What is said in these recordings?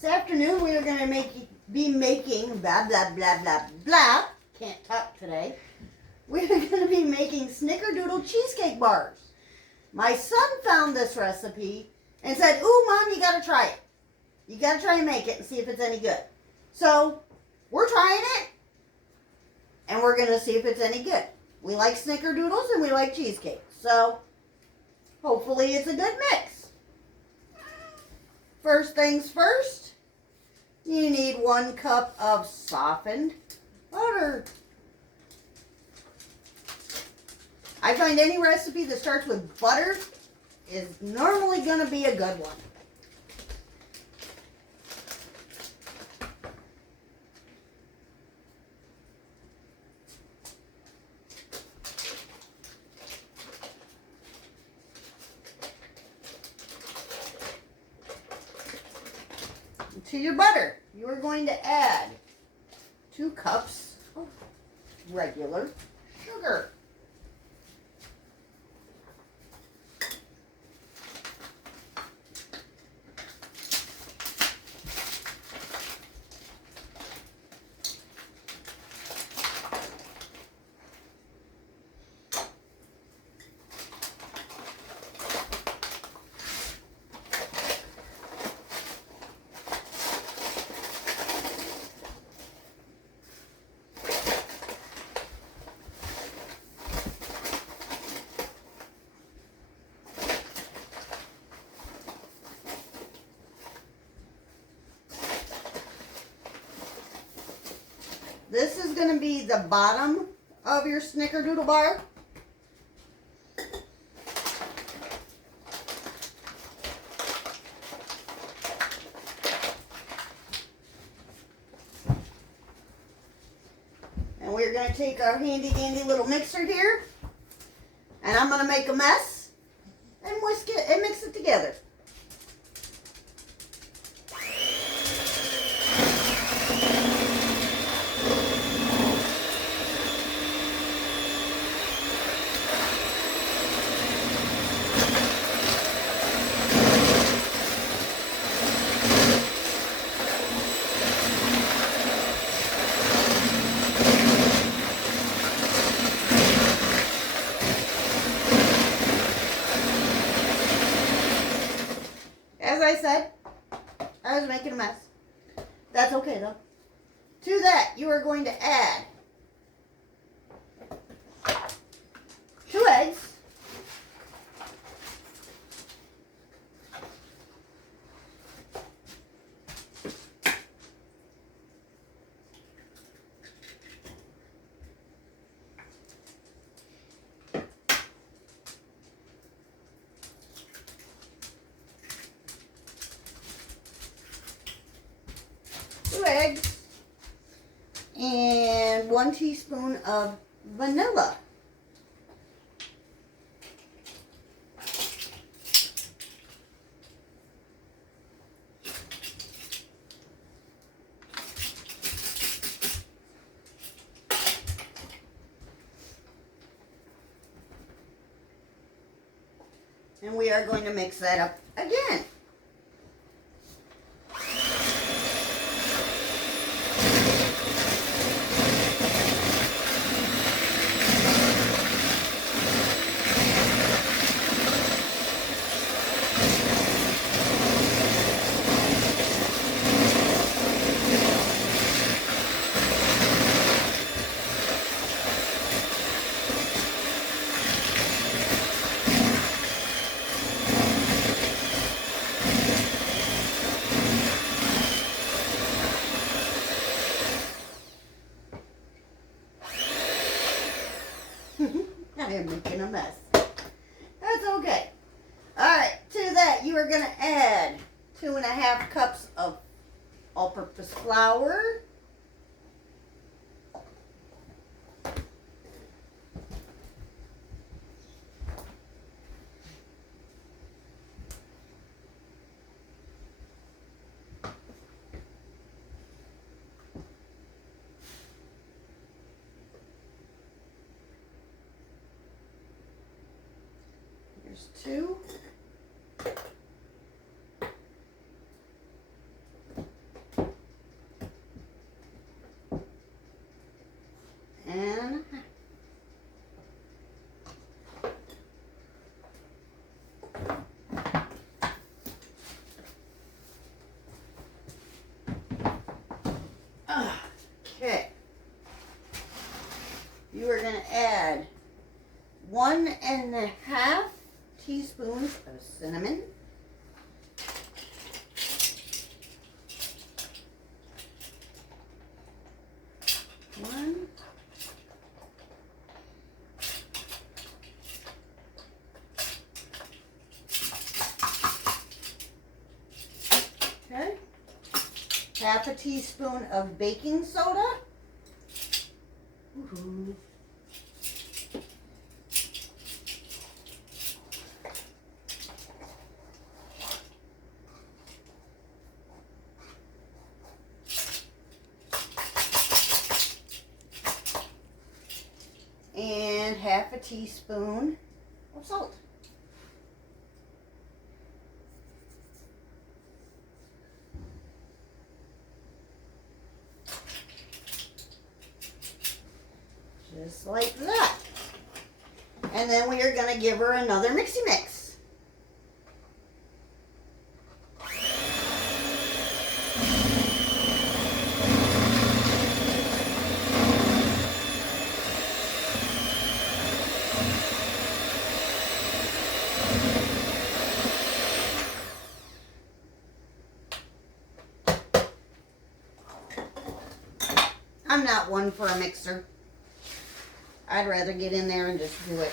This afternoon we are going to be making blah, blah, blah, blah, blah. Can't talk today. We're going to be making Snickerdoodle Cheesecake bars. My son found this recipe and said, ooh, Mom, you got to try it. You got to try and make it and see if it's any good. So, we're trying it, and we're going to see if it's any good. We like Snickerdoodles and we like cheesecake. So, hopefully it's a good mix. First things first, you need 1 cup of softened butter. I find any recipe that starts with butter is normally going to be a good one. To your butter, you are going to add 2 cups of regular sugar. This is going to be the bottom of your Snickerdoodle bar. And we're going to take our handy dandy little mixer here. And I'm going to make a mess and whisk it and mix it together. As I said, I was making a mess. That's okay though. To that, you are going to add 2 eggs, and 1 teaspoon of vanilla. And we are going to mix that up again. I am making a mess. That's okay. Alright, to that you are going to add 2.5 cups of all-purpose flour. There's 2. half a teaspoon of baking soda. Ooh. And half a teaspoon of salt. Just like that. And then we are going to give her another mixy mix. I'm not one for a mixer. I'd rather get in there and just do it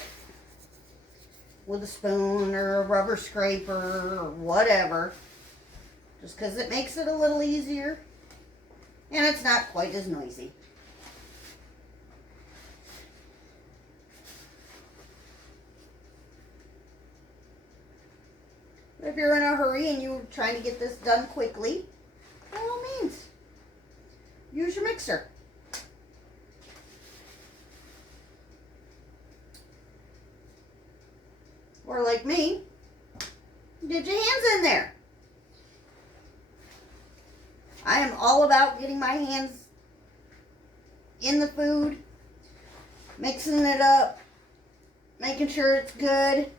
with a spoon or a rubber scraper or whatever. Just because it makes it a little easier. And it's not quite as noisy. If you're in a hurry and you're trying to get this done quickly, by all means, use your mixer. Or like me, get your hands in there. I am all about getting my hands in the food, mixing it up, making sure it's good.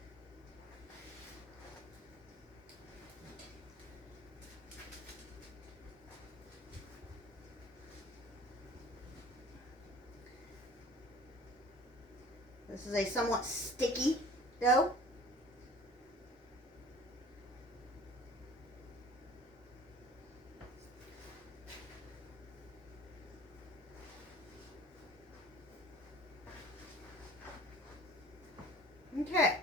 This is a somewhat sticky dough. Okay.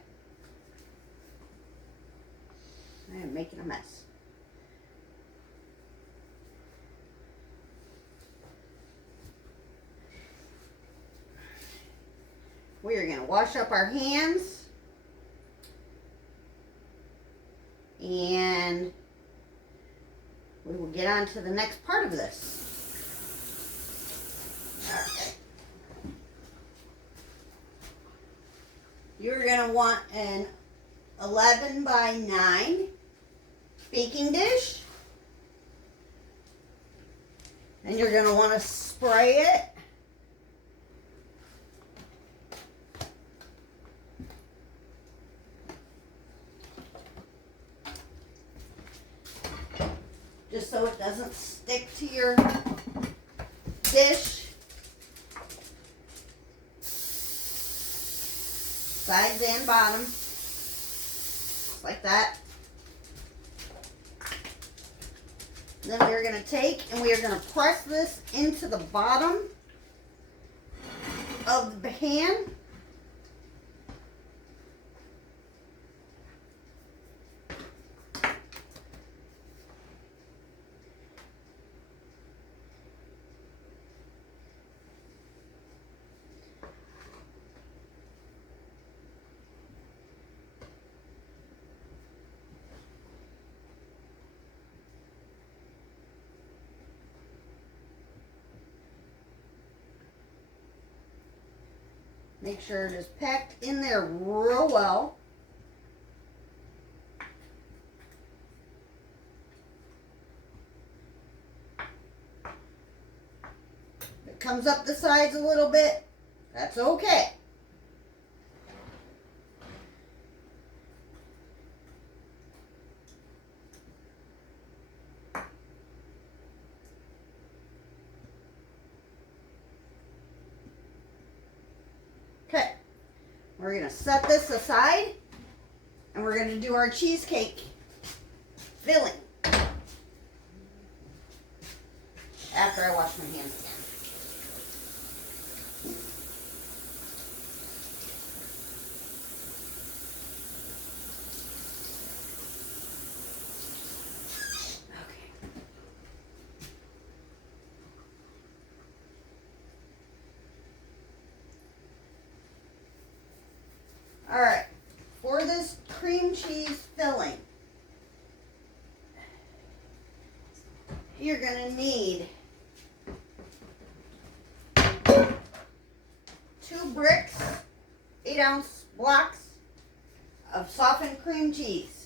I am making a mess. We are going to wash up our hands. And we will get on to the next part of this. Okay. You're going to want an 11 by 9 baking dish. And you're going to want to spray it. Just so it doesn't stick to your dish. Sides and bottom. Just like that. Then we're going to take and we are going to press this into the bottom of the pan. Make sure it is packed in there real well. If it comes up the sides a little bit, that's okay. Okay, we're going to set this aside and we're going to do our cheesecake filling after I wash my hands again. Okay. you're going to need 2 bricks, 8-ounce blocks of softened cream cheese.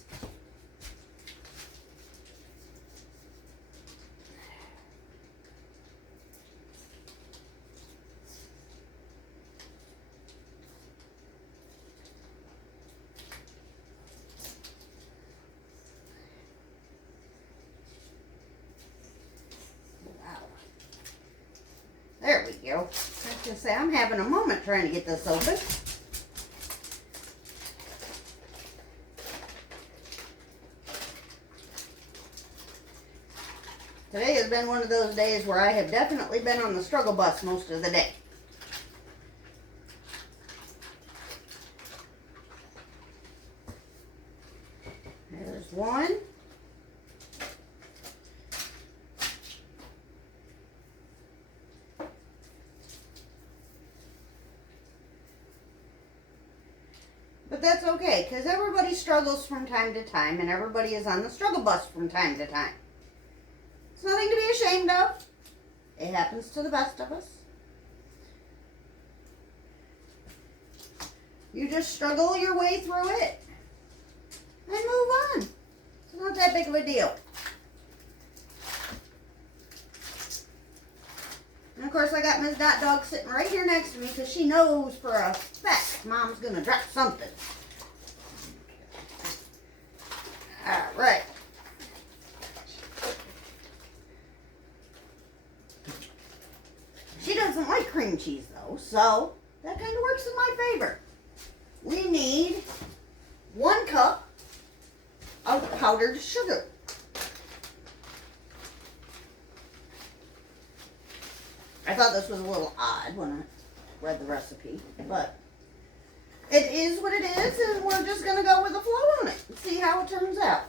There we go. I was going to say, I'm having a moment trying to get this open. Today has been one of those days where I have definitely been on the struggle bus most of the day. There's one. But that's okay, because everybody struggles from time to time, and everybody is on the struggle bus from time to time. It's nothing to be ashamed of. It happens to the best of us. You just struggle your way through it and move on. It's not that big of a deal. And of course, I got Ms. Dot Dog sitting right here next to me because she knows for a fact Mom's going to drop something. All right. She doesn't like cream cheese, though, so that kind of works in my favor. We need 1 cup of powdered sugar. I thought this was a little odd when I read the recipe, but it is what it is, and we're just going to go with the flow on it and see how it turns out.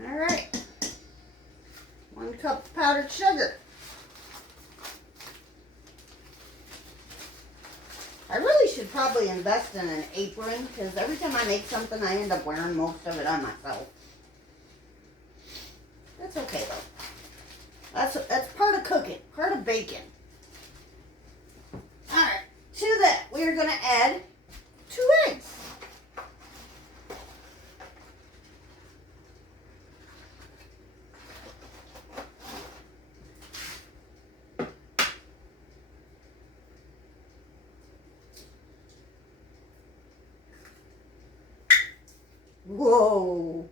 All right, 1 cup of powdered sugar. I really should probably invest in an apron, because every time I make something, I end up wearing most of it on myself. That's okay, though. That's part of cooking, part of baking. All right, to that, we are going to add 2 eggs. Whoa,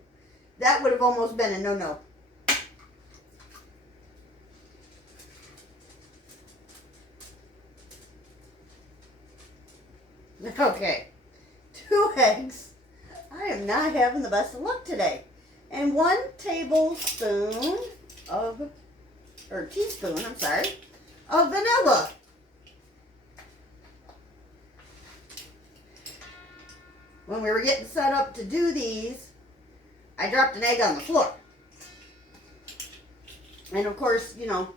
that would have almost been a no-no. Okay, 2 eggs. I am not having the best of luck today. And 1 tablespoon of, or teaspoon, I'm sorry, of vanilla. When we were getting set up to do these, I dropped an egg on the floor. And of course, you know,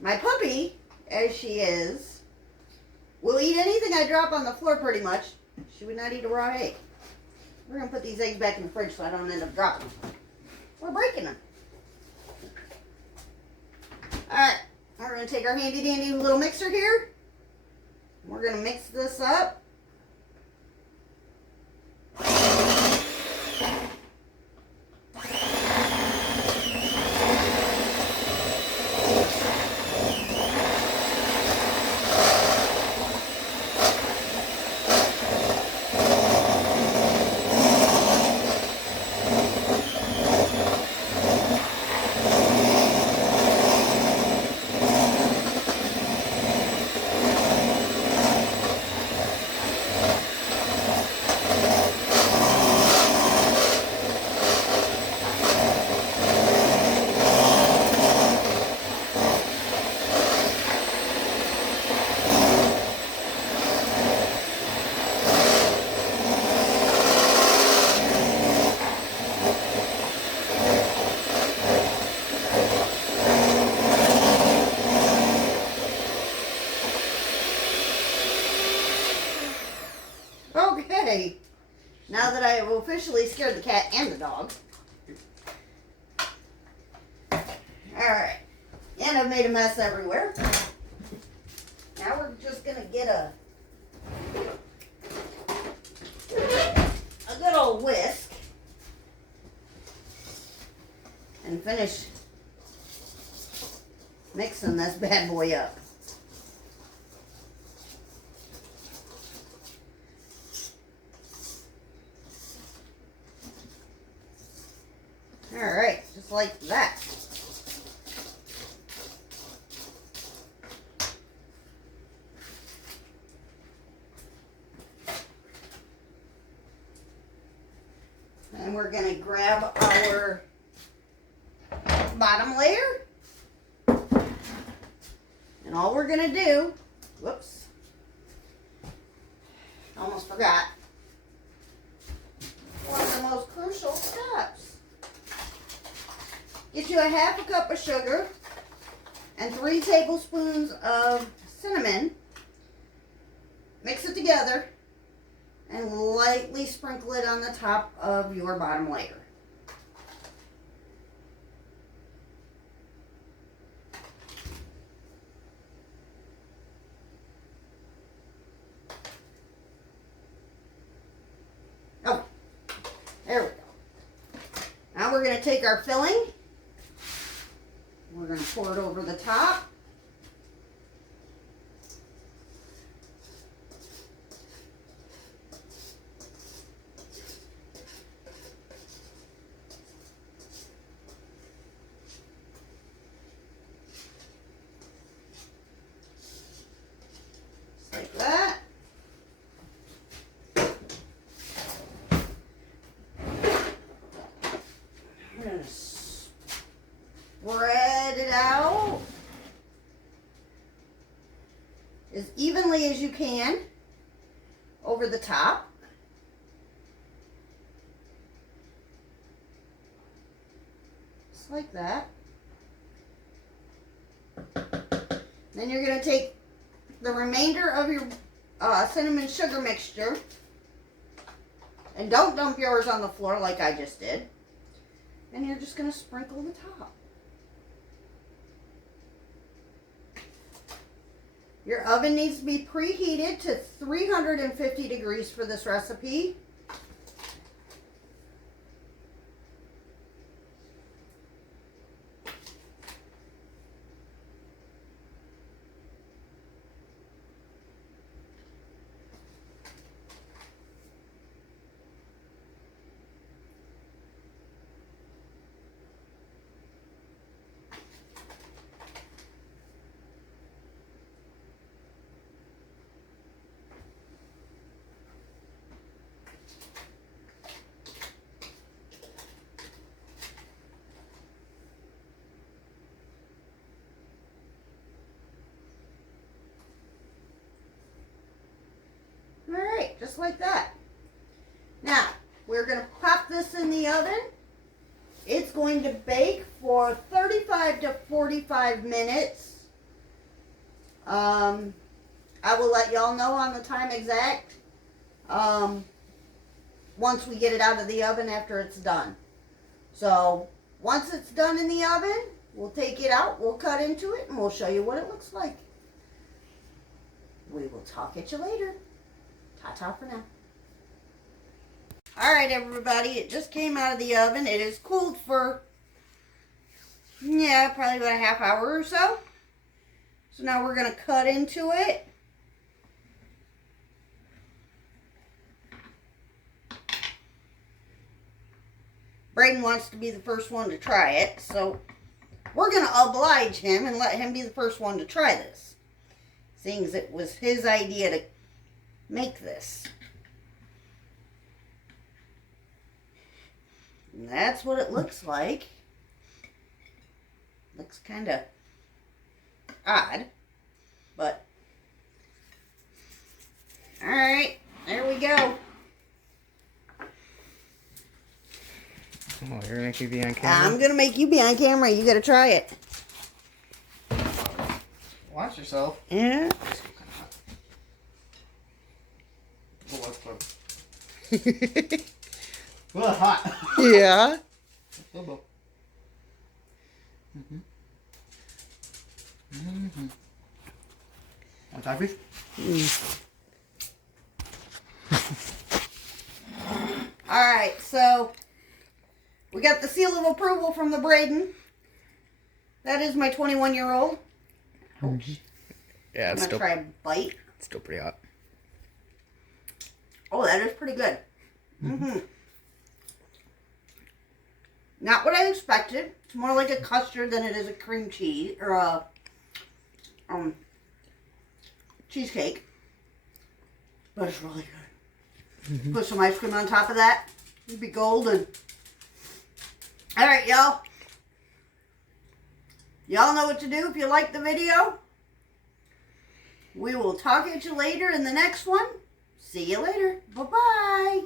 my puppy, as she is, will eat anything I drop on the floor pretty much. She would not eat a raw egg. We're going to put these eggs back in the fridge so I don't end up dropping them. We're breaking them. Alright, we're going to take our handy dandy little mixer here. We're going to mix this up. officially scared the cat and the dog. Alright. And I've made a mess everywhere. Now we're just going to get a good old whisk and finish mixing this bad boy up. Alright, just like that. And we're going to grab our bottom layer. And all we're going to do, whoops, almost forgot, one of the most crucial steps. Get you a half a cup of sugar and 3 tablespoons of cinnamon. Mix it together and lightly sprinkle it on the top of your bottom layer. Oh, there we go. Now we're going to take our filling. We're going to pour it over the top. Just like that. I'm going to spread it out as evenly as you can over the top. Just like that. Then you're going to take the remainder of your cinnamon sugar mixture, and don't dump yours on the floor like I just did, and you're just going to sprinkle the top. Your oven needs to be preheated to 350 degrees for this recipe. Alright, just like that. Now, we're going to pop this in the oven. It's going to bake for 35 to 45 minutes. I will let y'all know on the time exact once we get it out of the oven after it's done. So, once it's done in the oven, we'll take it out, we'll cut into it, and we'll show you what it looks like. We will talk at you later. Ta-ta for now. Alright everybody, it just came out of the oven. It is cooled for, yeah, probably about a half hour or so. So now we're going to cut into it. Brayden wants to be the first one to try it, so we're going to oblige him and let him be the first one to try this, seeing as it was his idea to make this. And that's what it looks like. Looks kind of odd, but alright, there we go. Oh, you're gonna make me be on camera? I'm gonna make you be on camera. You gotta try it. Watch yourself. Yeah. Well, it's hot. Yeah. Want toffee? Alright, so we got the seal of approval from the Brayden. That is my 21-year-old. Yeah, I'm it's going to still, try a bite. it's still pretty hot. Oh, that is pretty good. Not what I expected. It's more like a custard than it is a cream cheese or a cheesecake. But it's really good. Put some ice cream on top of that. It'd be golden. All right, y'all. Y'all know what to do if you like the video. We will talk at you later in the next one. See you later. Bye-bye.